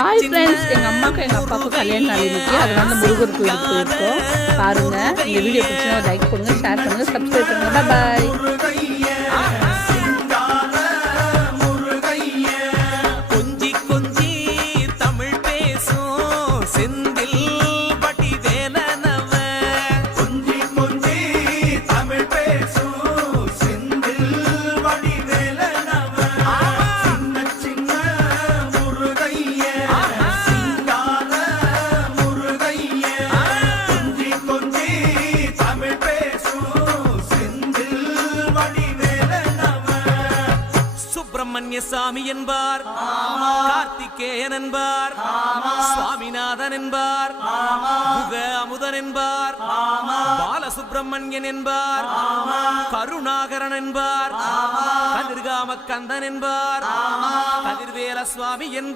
Hi friends, எங்கள் அம்மாவுக்கும் எங்கள் அப்பாவுக்கும் கல்யாண நாள் இன்னைக்கு. அதனால முருகர் கோயிலுக்கு போயிருக்கோம். பாருங்கள், இந்த வீடியோ பிடிச்சினா லைக் பண்ணுங்கள், ஷேர் பண்ணுங்கள், சப்ஸ்கிரைப் பண்ணுங்கள். பாய். சாமி என்பார், கார்த்திகேயன் என்பார், சுவாமிநாதன் என்பார், முக அமுதன் என்பார், பாலசுப்பிரமணியன் என்பார், கருணாகரன் என்பார், கதிர்காம கந்தன் என்பார், கதிர்வேல சுவாமி என்பார்.